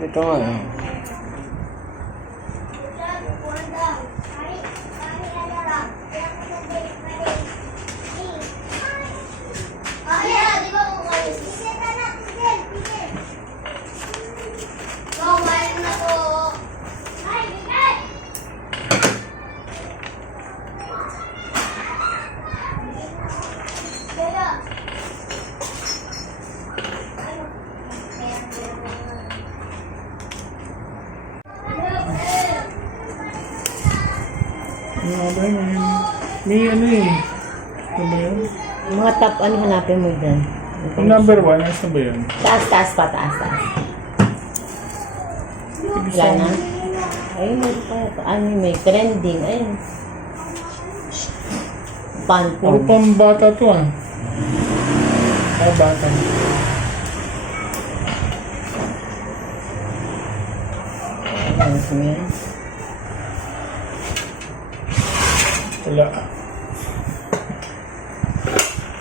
Ito nga. May ano eh. Ano ba yun? Mga top, ano hanapin mo dyan? Yung number 1, asa ba yun? Taas pa, taas. Wala na? Ayun, meron pa ito. Ano may trending, ayun. Puro Phantom. pang bata to ah. Bata. Ano ito yan? Wala.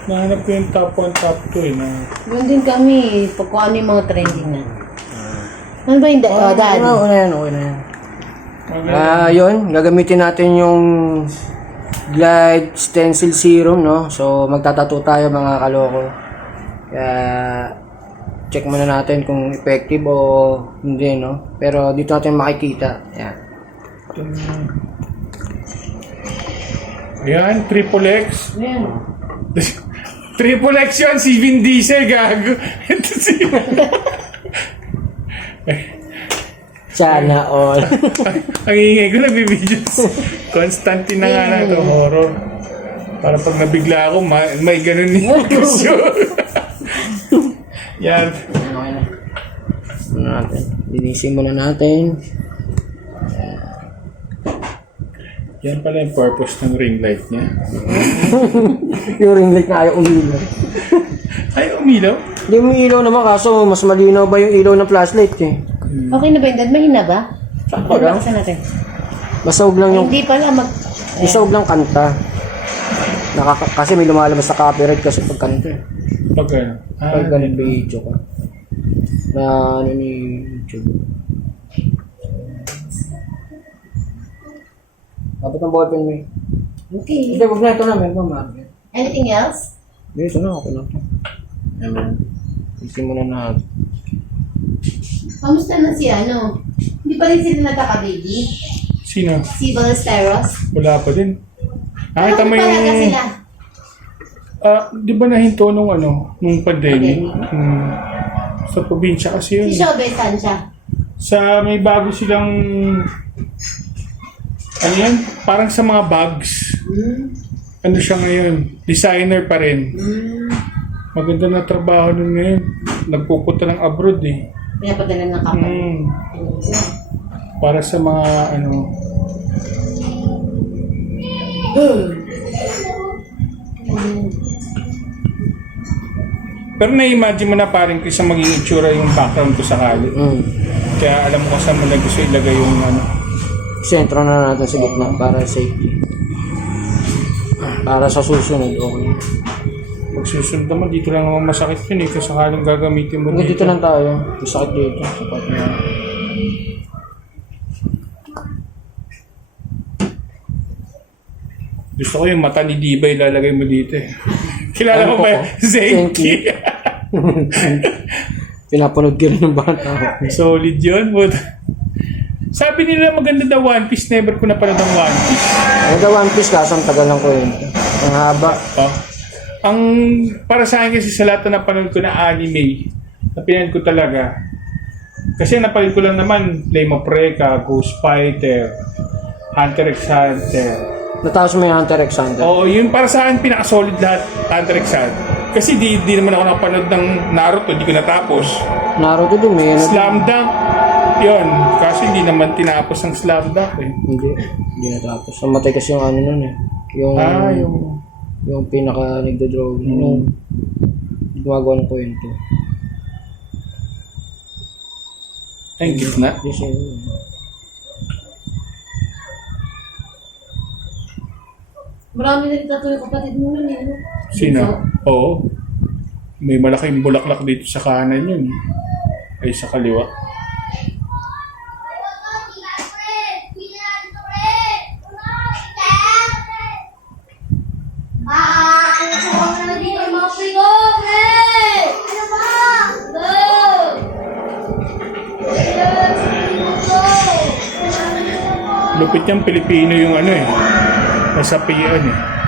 Nahanap ko yung top 1, top 2 eh. Yun din kami, pag kung ano yung mga trending na. Ano ba yung daddy? Okay na yan, okay na yan. Okay. Yun, gagamitin natin yung Glide Stencil Serum, no? So, magtatato tayo mga kaloko. Kaya, check muna natin kung effective o hindi, no? Pero dito natin makikita. Yan. Ayan, Triple X. Yan. Triple X yun, si Vin Diesel, gago. Ito si... Sana all. Ang ingay ko, nagbibidyo's. Constantine na nga na ito, horror. Para pag nabigla ako, may ganun ni Kusyo. Yan. Okay na. Ano natin? Linisin muna natin. Yan pala yung purpose ng ring light niya. Yung ring light na ayaw umilaw. Ay, umilaw? Hindi umilaw naman kaso mas malinaw ba yung ilaw ng flashlight eh. Okay na ba yung dad? Mahina ba? Sakto lang. Bakasan natin. Basta huwag lang Ay, yung... hindi pala Isa huwag lang kanta. Kasi may lumalabas sa copyright kasi pag kanta. Pag ano? Pag ganun video ka. Na ano ni YouTube. Dapat ang ballpen mo eh. Okay. Hindi, huwag na ito na. Meron pa market. Anything else? Hindi, ito na. Okay lang. Ayan. Isin mo na natin. Kamusta na si ano? Hindi pa rin sila nagkaka-baby? Sino? Si Ballesteros? Wala pa din. Ito mo Palaga yung... sila. Di ba nahinto nung ano? Nung pandemic? Sa probinsya kasi yun. Si Shobe, saan siya? Sa may bago silang... Ano yan? Parang sa mga bags. Ano siya ngayon? Designer pa rin. Maganda na trabaho nun ngayon. Nagpupunta ng abroad eh. Pinapadala ng kapal. Para sa mga ano... Pero na-imagine mo na parang isa maging itsura yung background ko sakali. Kaya alam mo kung saan mo na gusto ilagay yung ano. Sentro na natin sa gitna para safety. Para sa susunod, okay. Pag susunod naman, dito lang naman masakit yun eh. Kasi sakaling gagamitin mo Dito lang tayo. Masakit dito. Sapat na. Gusto ko yung mata ni Diva ilalagay mo dito eh. Kilala Ano mo po ba? ko? Zenki. Pinapanood ka rin ng bata. Solid yun. But, sabi nila maganda daw One Piece. Never ko napanood ang One Piece. Ano daw One Piece kaso ang tagal ng kwento. Ang haba. Oh. Ang para sa akin kasi sa lahat na napanood ko na anime, napinood ko talaga. Kasi napanood ko lang naman Flame of Recca, Ghost Fighter, Hunter x Hunter. Natapos mo yung Hunter x Hunter. Oo, yun para sa akin pinaka-solid lahat, Hunter x Hunter. Kasi di naman ako napanood ng Naruto, di ko natapos. Naruto din may ano. Slam Dunk, yun. Kasi hindi naman tinapos ang Slam Dunk eh. Hindi natapos. Namatay kasi yung ano nun eh. Yung pinaka nagdo-draw. Yung gumagawa ng kwento. Ay, gitna. Yes, Marami na rin tato yung kapatid mo nun eh. Sino? Oo. May malaking bulaklak dito sa kanan yun. Ay, sa kaliwa. Lupit niyang Pilipino yung ano eh. Nasapian eh.